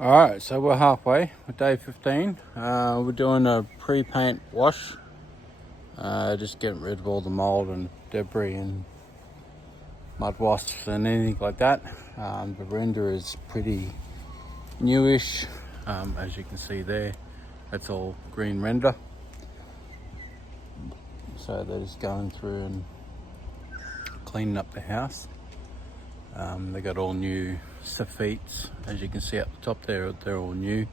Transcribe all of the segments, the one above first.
Alright, so we're halfway with day 15. We're doing a pre-paint wash. Just getting rid of all the mold and debris and mud wasps and anything like that. The render is pretty newish. As you can see there, that's all green render. So they're just going through and cleaning up the house. They got all new sophites, as you can see up the top there, they're all new.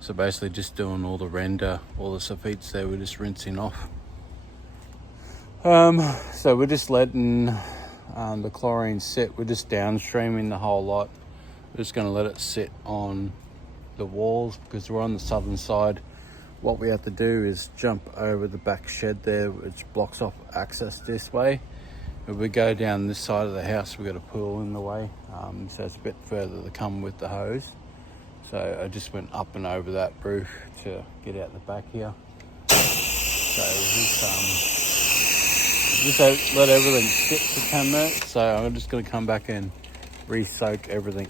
So basically just doing all the render, all the sophites there, we're just rinsing off. So we're just letting the chlorine sit. We're just downstreaming the whole lot. We're just going to let it sit on the walls because we're on the southern side. What we have to do is jump over the back shed there, which blocks off access this way. If we go down this side of the house, we've got a pool in the way, so it's a bit further to come with the hose. So I just went up and over that roof to get out the back here. So just let everything sit for 10 minutes. So I'm just going to come back and re-soak everything.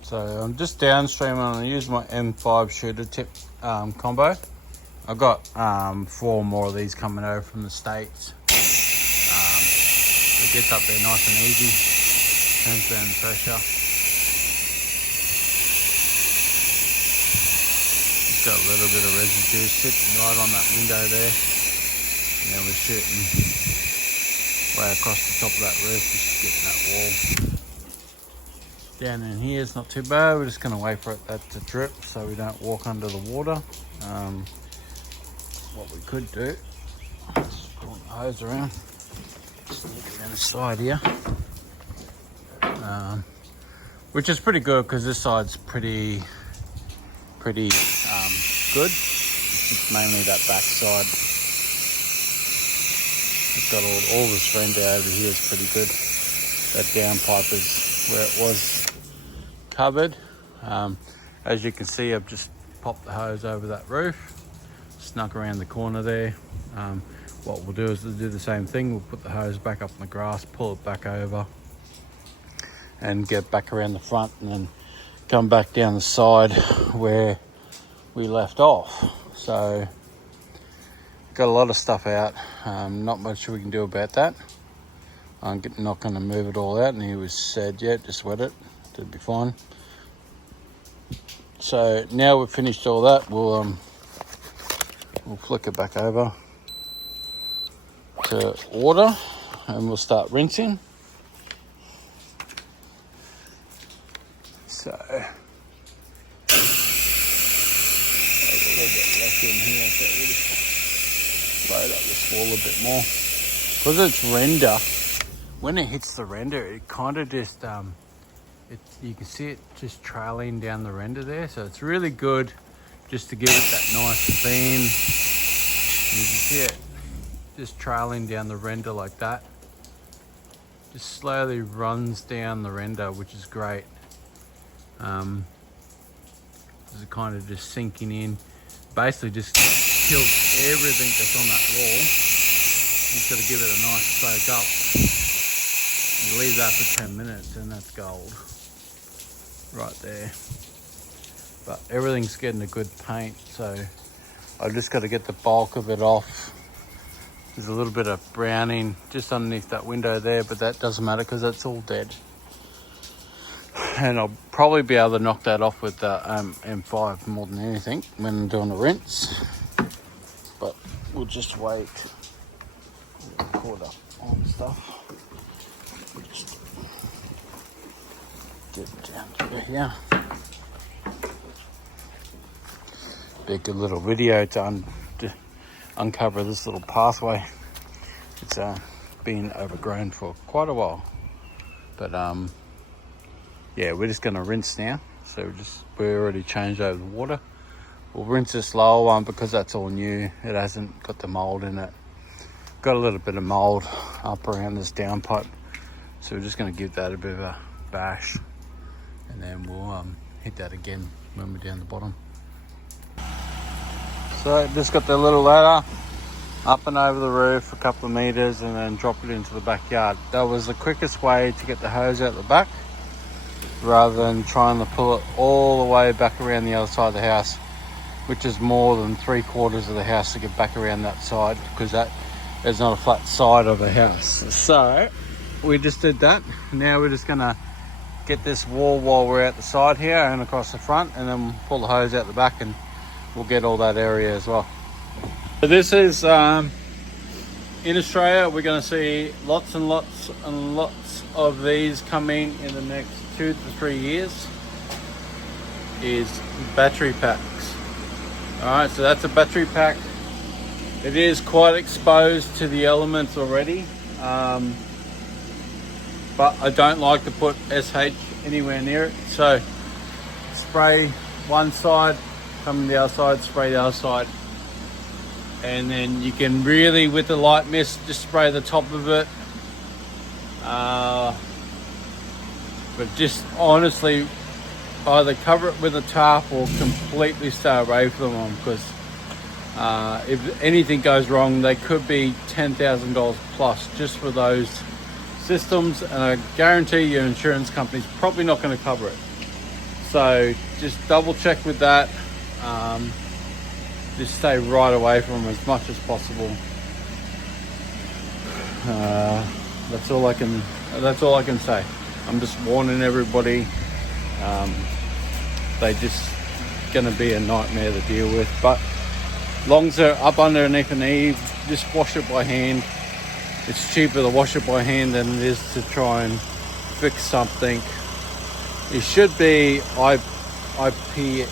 So I'm just downstream and I use my M5 shooter tip combo. I've got 4 more of these coming over from the States. It gets up there nice and easy, turns down the pressure. Just got a little bit of residue sitting right on that window there. And then we're shooting way across the top of that roof, just getting that wall. Down in here is not too bad. We're just going to wait for that to drip so we don't walk under the water. What we could do is pull the hose around. Just looking down the side here, which is pretty good because this side's pretty good. It's mainly that back side. It's got all this render over here is pretty good. That downpipe is where it was covered. As you can see, I've just popped the hose over that roof, snuck around the corner there. What we'll do is we'll do the same thing. We'll put the hose back up in the grass, pull it back over and get back around the front and then come back down the side where we left off. So got a lot of stuff out. Not much we can do about that. I'm not going to move it all out, and he was said, yeah, just wet it. It'll be fine. So now we've finished all that, we'll flick it back over to water and we'll start rinsing. So there's a little bit left in here, so we'll just load up this wall a bit more. Because it's render, when it hits the render, it kind of just you can see it just trailing down the render there, so it's really good just to give it that nice beam. You can see it just trailing down the render like that. Just slowly runs down the render, which is great. This is kind of just sinking in. Basically just kills everything that's on that wall. You just got to give it a nice soak up. You leave that for 10 minutes and that's gold. Right there. But everything's getting a good paint, so I've just got to get the bulk of it off. There's a little bit of browning just underneath that window there, but that doesn't matter because that's all dead. And I'll probably be able to knock that off with the M5 more than anything when I'm doing a rinse. But we'll just wait. Caught up on stuff. Just get it down to here. Be a good little video to uncover this little pathway. It's been overgrown for quite a while, but yeah, we're just going to rinse now. So we already changed over the water. We'll rinse this lower one because that's all new. It hasn't got the mold in it. Got a little bit of mold up around this downpipe, so we're just going to give that a bit of a bash, and then we'll hit that again when we're down the bottom. So just got the little ladder up and over the roof a couple of meters and then drop it into the backyard. That was the quickest way to get the hose out the back. rather than trying to pull it all the way back around the other side of the house, which is more than 3/4 of the house to get back around that side, because that is not a flat side of a house. So we just did that. Now we're just gonna get this wall while we're at the side here and across the front, and then pull the hose out the back and we'll get all that area as well. So this is in Australia. We're going to see lots and lots and lots of these coming in the next 2 to 3 years, is battery packs. Alright, so that's a battery pack. It is quite exposed to the elements already, but I don't like to put SH anywhere near it. So spray one side, come the other side, spray the other side, and then you can really, with the light mist, just spray the top of it. But just honestly, either cover it with a tarp or completely stay away from them, because if anything goes wrong, they could be $10,000 plus just for those systems, and I guarantee your insurance company's probably not going to cover it. So just double check with that. Just stay right away from them as much as possible. That's all I can say. I'm just warning everybody. They just gonna be a nightmare to deal with. But long as they're up underneath an eave, just wash it by hand. It's cheaper to wash it by hand than it is to try and fix something. It should be IPS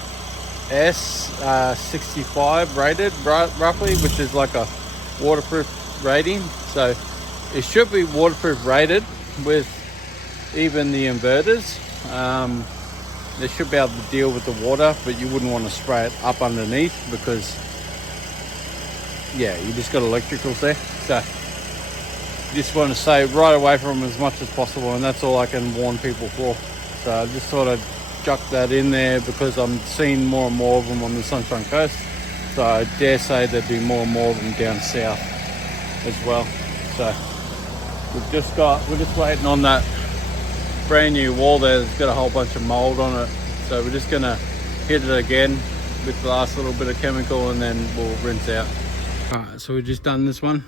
65 rated, roughly, which is like a waterproof rating. So it should be waterproof rated with even the inverters. They should be able to deal with the water, but you wouldn't want to spray it up underneath, because yeah, you just got electricals there. So you just want to stay right away from them as much as possible, and that's all I can warn people for. So I just thought I'd chuck that in there, because I'm seeing more and more of them on the Sunshine Coast. So I dare say there'd be more and more of them down south as well. So we're just waiting on that brand new wall there that's got a whole bunch of mold on it. So we're just gonna hit it again with the last little bit of chemical, and then we'll rinse out. All right, so we've just done this one.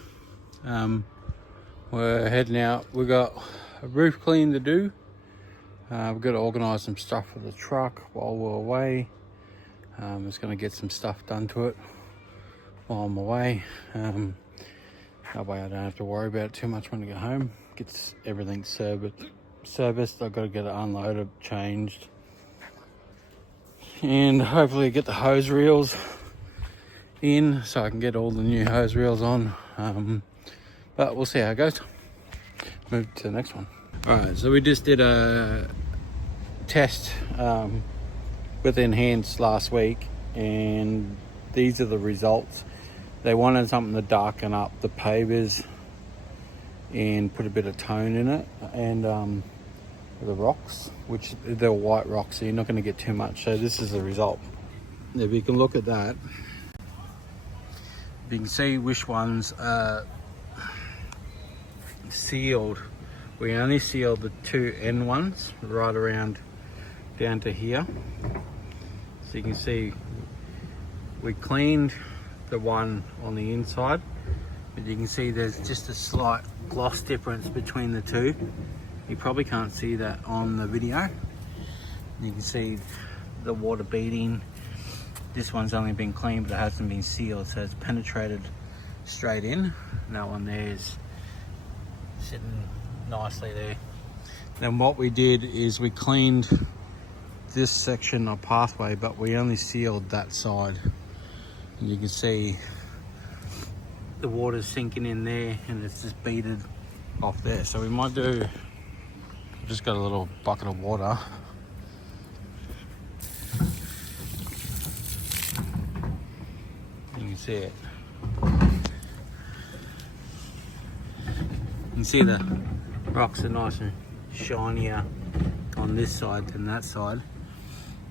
We're heading out. We've got a roof clean to do. We've got to organise some stuff for the truck while we're away. Just going to get some stuff done to it while I'm away. That way I don't have to worry about it too much when I get home. Gets everything serviced. I've got to get it unloaded, changed, and hopefully get the hose reels in so I can get all the new hose reels on. But we'll see how it goes. Move to the next one. Alright, so we just did a test with Enhance last week, and these are the results. They wanted something to darken up the pavers and put a bit of tone in it, and the rocks, which they're white rocks, so you're not going to get too much. So this is the result. If you can look at that, you can see which ones are sealed. We only sealed the two end ones right around down to here. So you can see we cleaned the one on the inside, but you can see there's just a slight gloss difference between the two. You probably can't see that on the video. You can see the water beading. This one's only been cleaned, but it hasn't been sealed, so it's penetrated straight in. And that one there is sitting nicely there. Then what we did is we cleaned this section of pathway, but we only sealed that side. And you can see the water's sinking in there, and it's just beaded off there. So we might do, just got a little bucket of water. You can see it. You can see the rocks are nice and shinier on this side than that side.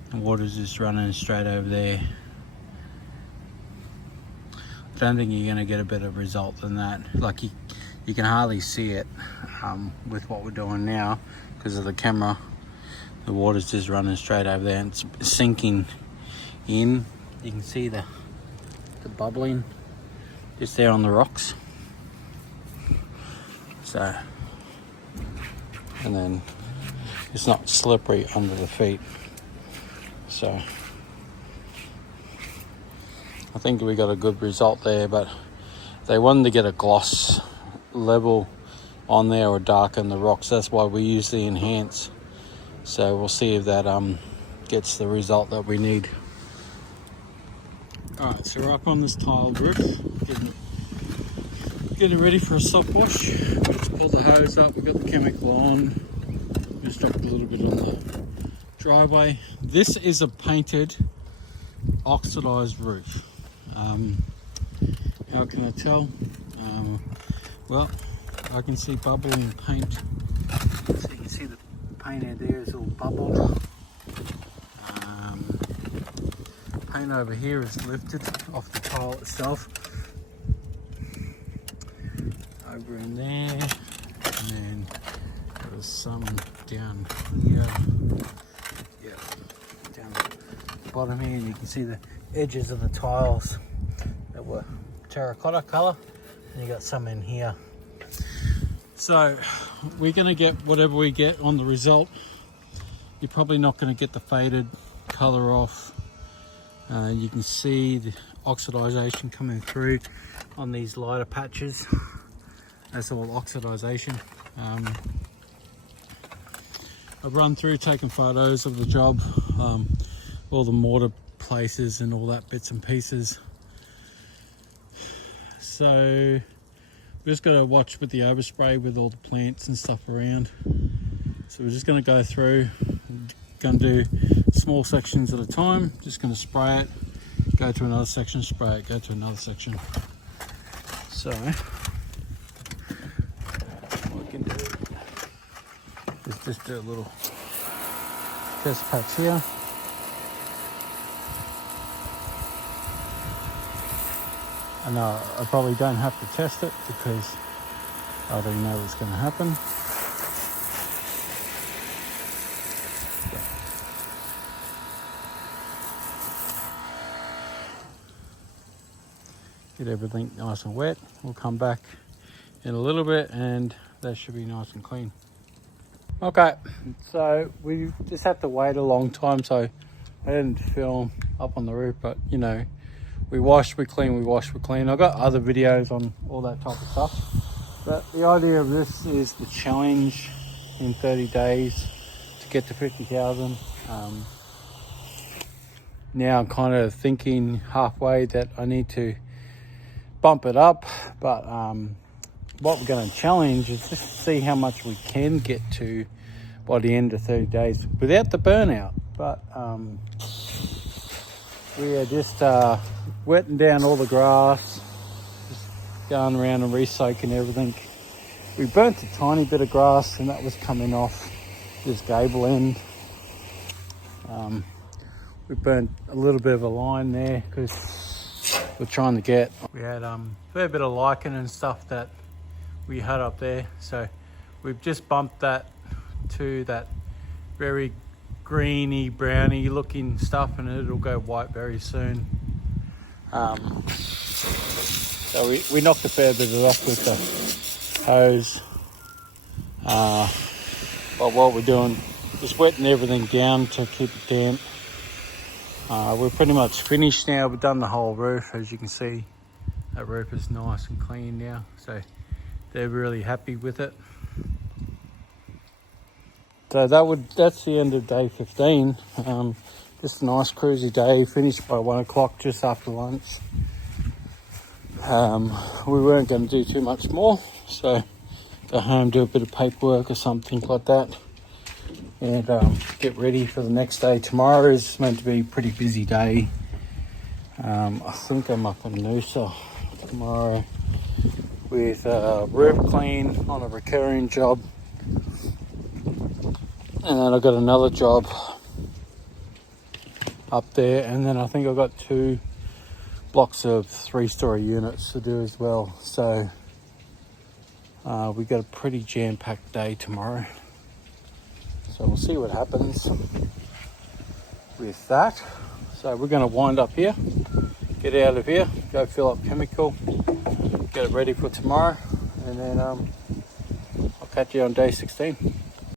The water's just running straight over there. I don't think you're going to get a better result than that. Like you can hardly see it with what we're doing now because of the camera. The water's just running straight over there and it's sinking in. You can see the bubbling just there on the rocks. So, and then it's not slippery under the feet. So I think we got a good result there, but they wanted to get a gloss level on there or darken the rocks. That's why we use the enhance. So we'll see if that gets the result that we need. Alright, so we're up on this tiled roof, getting ready for a soft wash. Just pull the hose up, we've got the chemical on. Just dropped a little bit on the driveway. This is a painted, oxidized roof. How can I tell? Well, I can see bubbling paint. So you can see the paint out there is all bubbled. Paint over here is lifted off the tile itself. Over in there, and then there's some down here. Yeah, down the bottom here, and you can see the edges of the tiles that were terracotta colour, and you got some in here. So we're going to get whatever we get on the result. You're probably not going to get the faded colour off. You can see the oxidization coming through on these lighter patches. That's all oxidization. I've run through taking photos of the job, all the mortar places and all that bits and pieces. So we just got to watch with the overspray with all the plants and stuff around. So we're just going to go through, going to do small sections at a time. Just going to spray it, go to another section, spray it, go to another section. So what we can do is just do a little test patch here. I know I probably don't have to test it because I already know what's going to happen. Get everything nice and wet. We'll come back in a little bit and that should be nice and clean. Okay, so we just had to wait a long time, so I didn't film up on the roof, but you know, we wash, we clean, we wash, we clean. I've got other videos on all that type of stuff, but the idea of this is the challenge in 30 days to get to 50,000. Now I'm kind of thinking halfway that I need to bump it up, but what we're going to challenge is just to see how much we can get to by the end of 30 days without the burnout. But we are just wetting down all the grass, just going around and re-soaking everything. We burnt a tiny bit of grass and that was coming off this gable end. We burnt a little bit of a line there because we're trying to get, we had a fair bit of lichen and stuff that we had up there, so we've just bumped that to that very greeny browny looking stuff and it'll go white very soon. So we knocked a fair bit of it off with the hose, but what we're doing is wetting everything down to keep it damp. We're pretty much finished now. We've done the whole roof. As you can see, that roof is nice and clean now, so they're really happy with it. So that's the end of day 15. Just a nice cruisy day, finished by 1 o'clock just after lunch. We weren't going to do too much more, so go home, do a bit of paperwork or something like that, and get ready for the next day. Tomorrow is meant to be a pretty busy day. I think I'm up in Noosa tomorrow with roof clean on a recurring job, and then I've got another job up there, and then I think I've got 2 blocks of 3-story units to do as well. So we've got a pretty jam-packed day tomorrow. So we'll see what happens with that. So we're going to wind up here, get out of here, go fill up chemical, get it ready for tomorrow, and then I'll catch you on day 16.